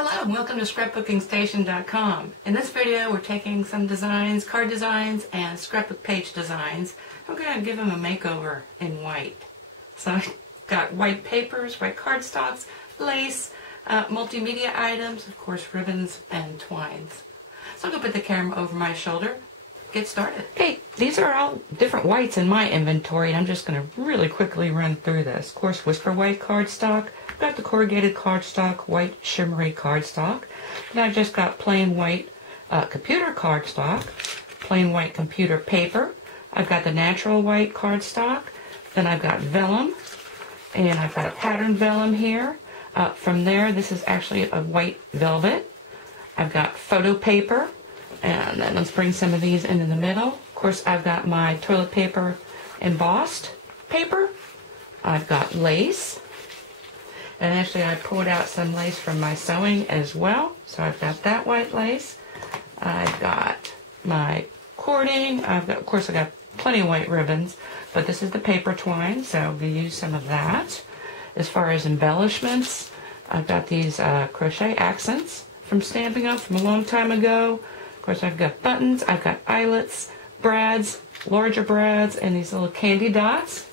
Hello and welcome to scrapbookingstation.com. In this video we're taking some designs, card designs and scrapbook page designs. I'm going to give them a makeover in white. So I've got white papers, white cardstocks, lace, multimedia items, of course ribbons and twines. So I'm going to put the camera over my shoulder. Get started. Okay, these are all different whites in my inventory, and I'm just going to really quickly run through this. Of course, Whisper white cardstock. I've got the corrugated cardstock, white shimmery cardstock. And I've just got plain white computer cardstock, plain white computer paper. I've got the natural white cardstock. Then I've got vellum, and I've got a pattern vellum here. From there, this is actually a white velvet. I've got photo paper. And then let's bring some of these into the middle. Of course, I've got my toilet paper embossed paper. I've got lace. And actually, I pulled out some lace from my sewing as well. So I've got that white lace. I've got my cording. Of course, I've got plenty of white ribbons. But this is the paper twine, so we'll use some of that. As far as embellishments, I've got these crochet accents from Stampin' Up! From a long time ago. Of course, I've got buttons, I've got eyelets, brads, larger brads, and these little candy dots.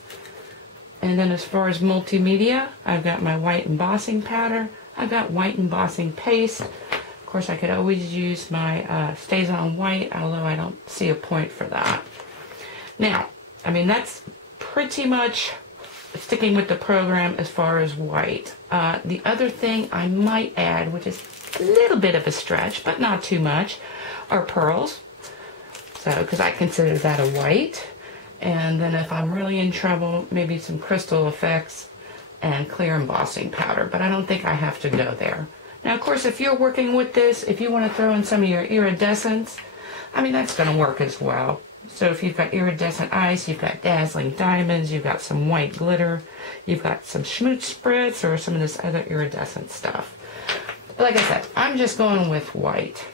And then as far as multimedia, I've got my white embossing powder, I've got white embossing paste. Of course, I could always use my Stays On White, although I don't see a point for that. Now, I mean, that's pretty much sticking with the program as far as white. The other thing I might add, which is a little bit of a stretch, but not too much, are pearls. So, because I consider that a white. And then if I'm really in trouble, maybe some crystal effects and clear embossing powder. But I don't think I have to go there. Now, of course, if you're working with this, if you want to throw in some of your iridescents, I mean, that's going to work as well. So if you've got iridescent ice, you've got dazzling diamonds, you've got some white glitter, you've got some schmooze spritz or some of this other iridescent stuff. But like I said, I'm just going with white.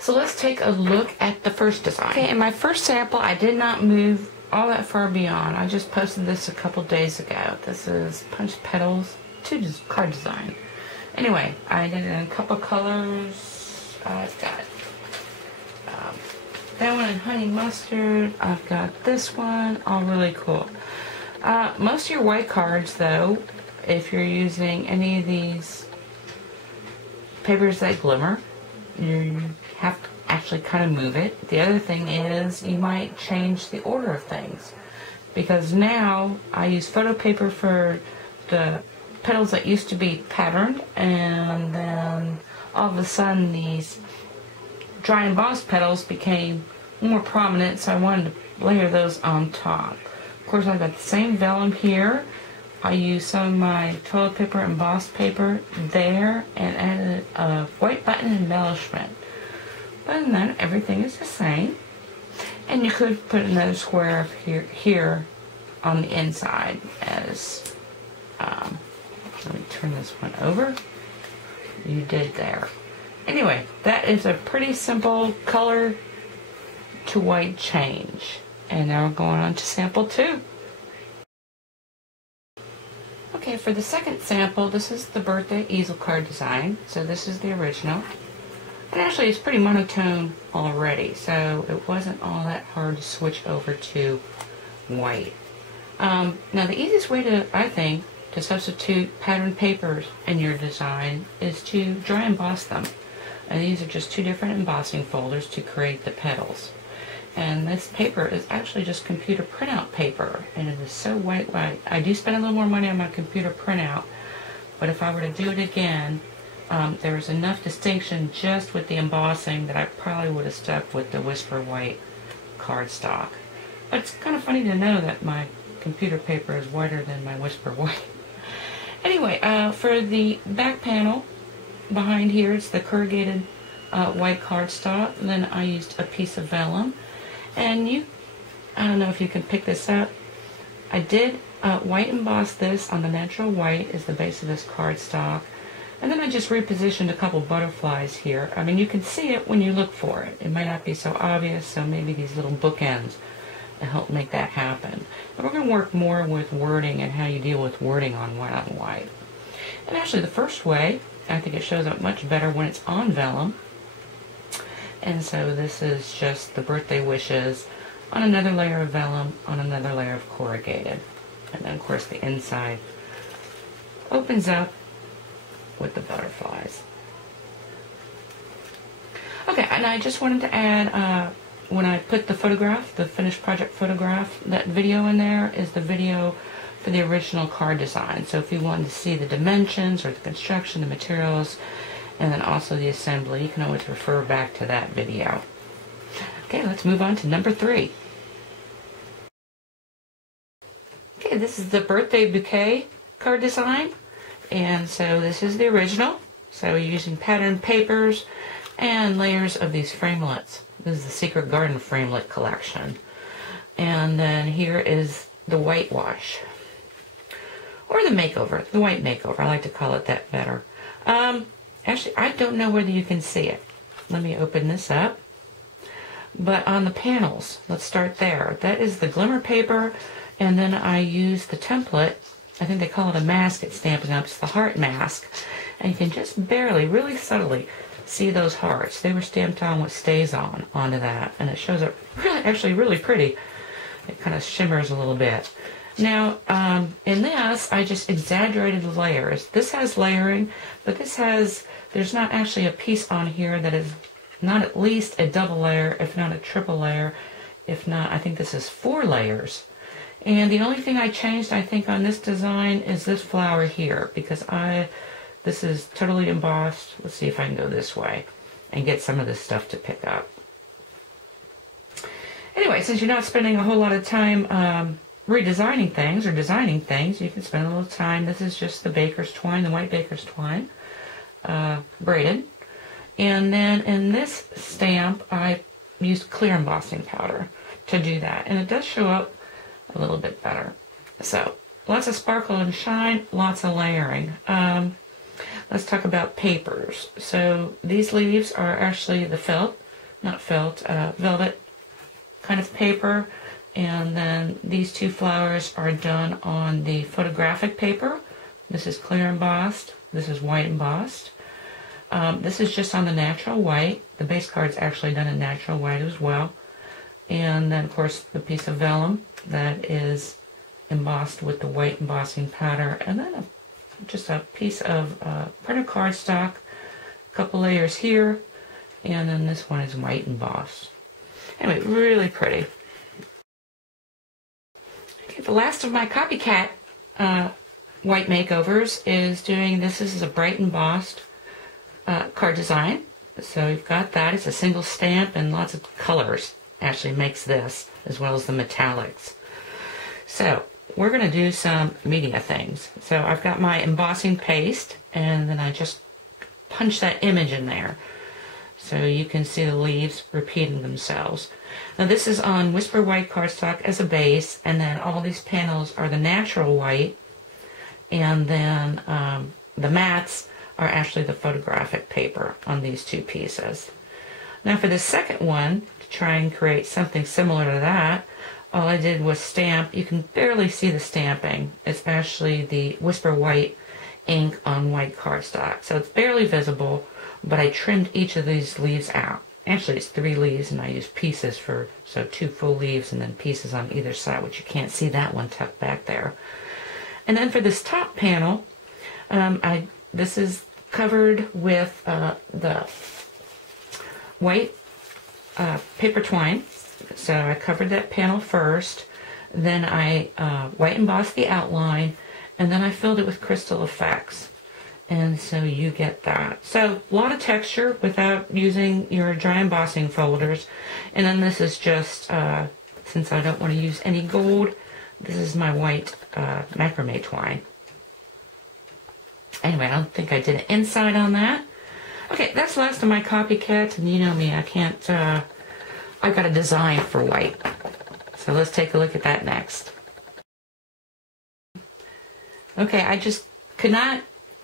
So let's take a look at the first design. Okay, in my first sample, I did not move all that far beyond. I just posted this a couple days ago. This is Punch Petals 2 card design. Anyway, I did it in a couple colors. I've got that one in honey mustard. I've got this one, all really cool. Most of your white cards, though, if you're using any of these papers that glimmer, you have to actually kind of move it. The other thing is you might change the order of things, because now I use photo paper for the petals that used to be patterned, and then all of a sudden these dry embossed petals became more prominent, so I wanted to layer those on top. Of course, I've got the same vellum here. I used some of my toilet paper embossed paper there and added a white button embellishment. But other than that, everything is the same. And you could put another square here on the inside as, let me turn this one over. You did there. Anyway, that is a pretty simple color to white change. And now we're going on to sample 2. Okay, for the second sample, this is the birthday easel card design. So this is the original. And actually it's pretty monotone already, so it wasn't all that hard to switch over to white. Now the easiest way to, I think, to substitute patterned papers in your design is to dry emboss them. And these are just 2 different embossing folders to create the petals. And this paper is actually just computer printout paper, and it is so white. I do spend a little more money on my computer printout, but if I were to do it again, there's enough distinction just with the embossing that I probably would have stuck with the Whisper white cardstock. But it's kind of funny to know that my computer paper is whiter than my Whisper white. Anyway, for the back panel behind here, it's the corrugated white cardstock. And then I used a piece of vellum. And I don't know if you can pick this up. I did white emboss this on the natural white as the base of this cardstock. And then I just repositioned a couple butterflies here. I mean, you can see it when you look for it. It might not be so obvious, so maybe these little bookends help make that happen. But we're going to work more with wording and how you deal with wording on white on white. And actually the first way I think it shows up much better when it's on vellum. And so this is just the birthday wishes on another layer of vellum, on another layer of corrugated. And then of course the inside opens up with the butterflies. Okay, and I just wanted to add, when I put the photograph, the finished project photograph, that video in there is the video for the original card design. So if you wanted to see the dimensions or the construction, the materials, and then also the assembly, you can always refer back to that video. Okay, let's move on to number 3. Okay, this is the birthday bouquet card design. And so this is the original. So you're using patterned papers and layers of these framelits. This is the Secret Garden framelit collection. And then here is the whitewash. Or the makeover, the white makeover. I like to call it that better. Actually, I don't know whether you can see it. Let me open this up. But on the panels, let's start there. That is the glimmer paper, and then I use the template. I think they call it a mask it's stamping up. It's the heart mask. And you can just barely, really subtly, see those hearts. They were stamped on with stays on onto that, and it shows up really, actually really pretty. It kind of shimmers a little bit. Now, in this, I just exaggerated the layers. This has layering, but this has, there's not actually a piece on here that is not at least a double layer, if not a triple layer. If not, I think this is 4 layers. And the only thing I changed, I think, on this design is this flower here, because this is totally embossed. Let's see if I can go this way and get some of this stuff to pick up. Anyway, since you're not spending a whole lot of time redesigning things or designing things, you can spend a little time. This is just the baker's twine, the white baker's twine, braided. And then in this stamp, I used clear embossing powder to do that. And it does show up a little bit better. So, lots of sparkle and shine, lots of layering. Let's talk about papers. So these leaves are actually the velvet kind of paper. And then these 2 flowers are done on the photographic paper. This is clear embossed. This is white embossed. This is just on the natural white. The base card's actually done in natural white as well. And then, of course, the piece of vellum that is embossed with the white embossing powder. And then just a piece of printer cardstock, a couple layers here, and then this one is white embossed. Anyway, really pretty. Okay, the last of my copycat white makeovers is doing, this is a bright embossed card design. So you've got that. It's a single stamp and lots of colors actually makes this, as well as the metallics. So we're going to do some media things. So I've got my embossing paste, and then I just punch that image in there. So you can see the leaves repeating themselves. Now this is on Whisper White cardstock as a base, and then all these panels are the natural white, and then the mats are actually the photographic paper on these 2 pieces. Now for the second one, to try and create something similar to that, all I did was stamp. You can barely see the stamping. It's actually the Whisper White ink on white cardstock. So it's barely visible, but I trimmed each of these leaves out. Actually, it's 3 leaves, and I used pieces for, so 2 full leaves and then pieces on either side, which you can't see that one tucked back there. And then for this top panel, this is covered with the white paper twine. So I covered that panel first, then I white embossed the outline, and then I filled it with crystal effects. And so you get that. So a lot of texture without using your dry embossing folders. And then this is just, since I don't want to use any gold, this is my white macrame twine. Anyway, I don't think I did an inside on that. Okay, that's the last of my copycats, and you know me, I can't, I got a design for white. So let's take a look at that next. Okay, I just could not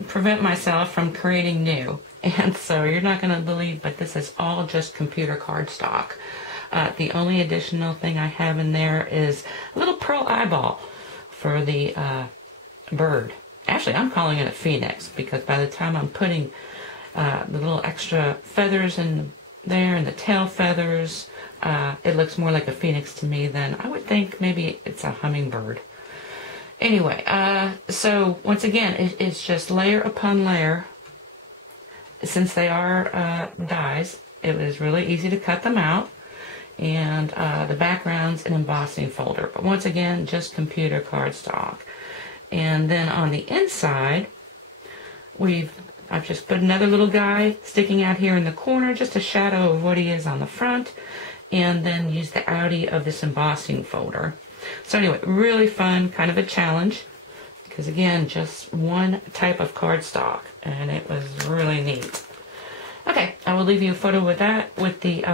prevent myself from creating new. And so you're not going to believe, but this is all just computer cardstock. The only additional thing I have in there is a little pearl eyeball for the bird. actually I'm calling it a phoenix, because by the time I'm putting the little extra feathers in there and the tail feathers, it looks more like a phoenix to me than I would think maybe it's a hummingbird. Anyway, so once again, it's just layer upon layer. Since they are dies, it was really easy to cut them out. And the background's an embossing folder. But once again, just computer cardstock. And then on the inside, I've just put another little guy sticking out here in the corner, just a shadow of what he is on the front. And then use the outie of this embossing folder. So anyway, really fun, kind of a challenge, because again, just one type of cardstock, and it was really neat. Okay, I will leave you a photo with that, with the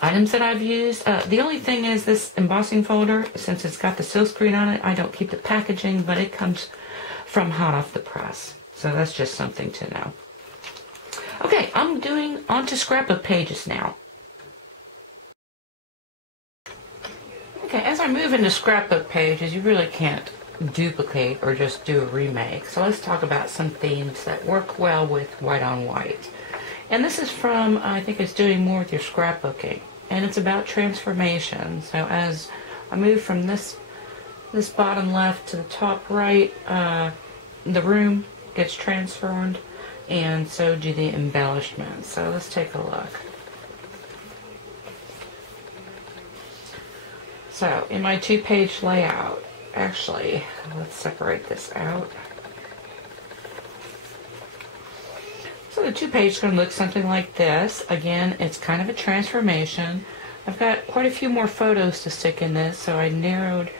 items that I've used. The only thing is this embossing folder, since it's got the silkscreen on it, I don't keep the packaging, but it comes from hot off the press. So that's just something to know. Okay, I'm doing onto scrapbook pages now. Okay, as I move into scrapbook pages, you really can't duplicate or just do a remake. So let's talk about some themes that work well with white on white. And this is from, I think it's doing more with your scrapbooking. And it's about transformation. So as I move from this bottom left to the top right, the room gets transformed, and so do the embellishments. So let's take a look. So in my 2-page layout, actually, let's separate this out. So the 2-page is going to look something like this. Again, it's kind of a transformation. I've got quite a few more photos to stick in this, so I narrowed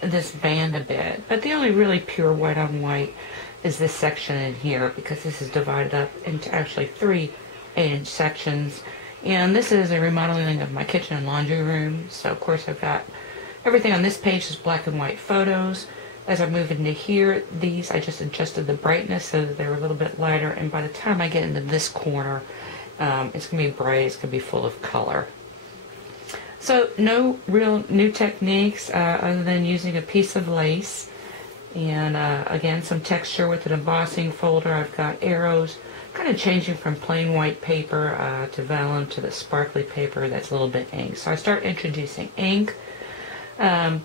this band a bit. But the only really pure white on white is this section in here, because this is divided up into actually 3 8-inch sections. And this is a remodeling of my kitchen and laundry room. So of course I've got everything on this page is black and white photos. As I move into here, these I just adjusted the brightness so that they were a little bit lighter. And by the time I get into this corner, it's going to be bright. It's going to be full of color. So no real new techniques other than using a piece of lace. And again, some texture with an embossing folder. I've got arrows, kind of changing from plain white paper to vellum to the sparkly paper that's a little bit ink. So I start introducing ink. I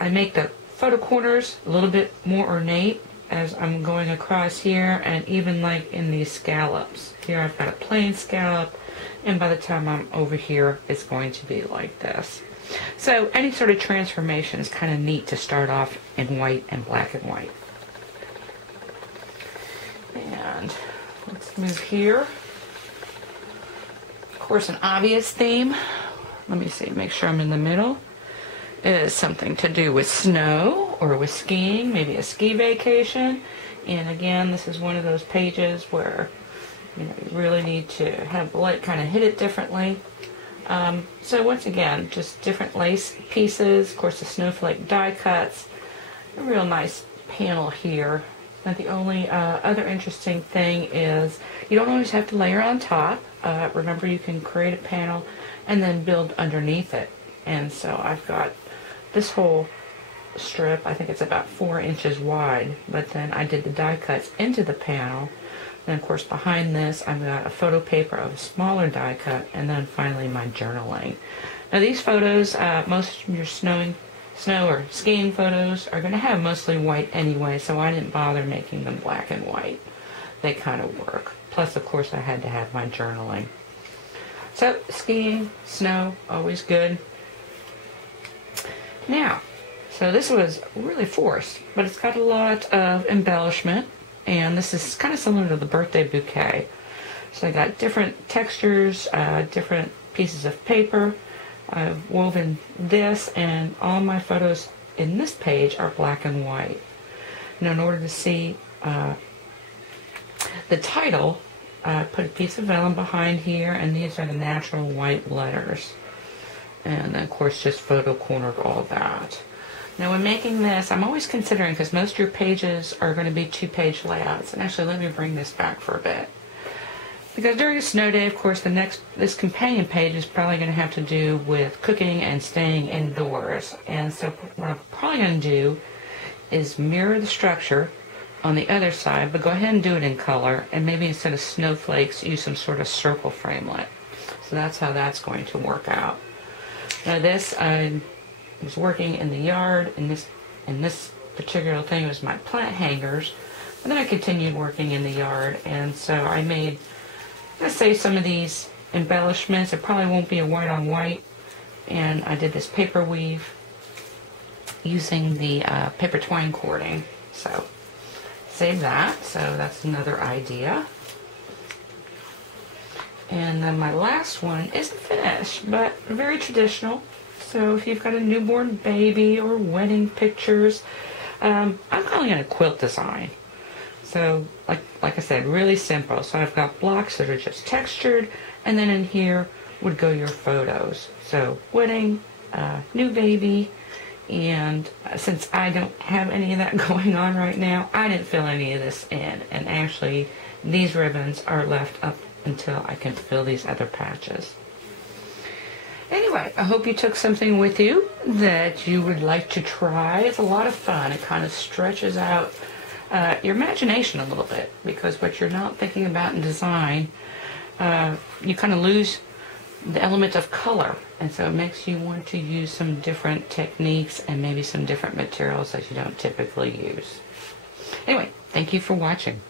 make the photo corners a little bit more ornate as I'm going across here, and even like in these scallops. Here I've got a plain scallop, and by the time I'm over here, it's going to be like this. So any sort of transformation is kind of neat to start off in white and black and white. And let's move here. Of course, an obvious theme. Let me see, make sure I'm in the middle. Is something to do with snow or with skiing, maybe a ski vacation. And again, this is one of those pages where you really need to have the light kind of hit it differently. So once again, just different lace pieces, of course the snowflake die cuts, a real nice panel here. And the only other interesting thing is you don't always have to layer on top. Remember, you can create a panel and then build underneath it. And so I've got this whole strip, I think it's about 4 inches wide, but then I did the die cuts into the panel. Then of course behind this I've got a photo paper of a smaller die cut, and then finally my journaling. Now these photos, most of your snow or skiing photos are going to have mostly white anyway, so I didn't bother making them black and white. They kind of work. Plus of course I had to have my journaling. So skiing, snow, always good. Now, so this was really forced, but it's got a lot of embellishment, and this is kind of similar to the birthday bouquet. So I got different textures, different pieces of paper. I've woven this, and all my photos in this page are black and white. Now in order to see the title, I put a piece of vellum behind here, and these are the natural white letters. And then of course just photo cornered all that. Now when making this, I'm always considering, because most of your pages are going to be 2-page layouts. And actually let me bring this back for a bit. Because during a snow day, of course, this companion page is probably going to have to do with cooking and staying indoors. And so what I'm probably going to do is mirror the structure on the other side, but go ahead and do it in color, and maybe instead of snowflakes, use some sort of circle framelit. So that's how that's going to work out. Now this, I was working in the yard, and this particular thing was my plant hangers, and then I continued working in the yard, and so I made, let's say, some of these embellishments. It probably won't be a white on white, and I did this paper weave using the paper twine cording. So save that. So that's another idea. And then my last one is a finish, but very traditional. So if you've got a newborn baby or wedding pictures, I'm calling it a quilt design. So like I said, really simple. So I've got blocks that are just textured, and then in here would go your photos. So wedding, new baby, and since I don't have any of that going on right now, I didn't fill any of this in. And actually, these ribbons are left up until I can fill these other patches. Anyway, I hope you took something with you that you would like to try. It's a lot of fun. It kind of stretches out your imagination a little bit, because what you're not thinking about in design, you kind of lose the element of color, and so it makes you want to use some different techniques and maybe some different materials that you don't typically use. Anyway, thank you for watching.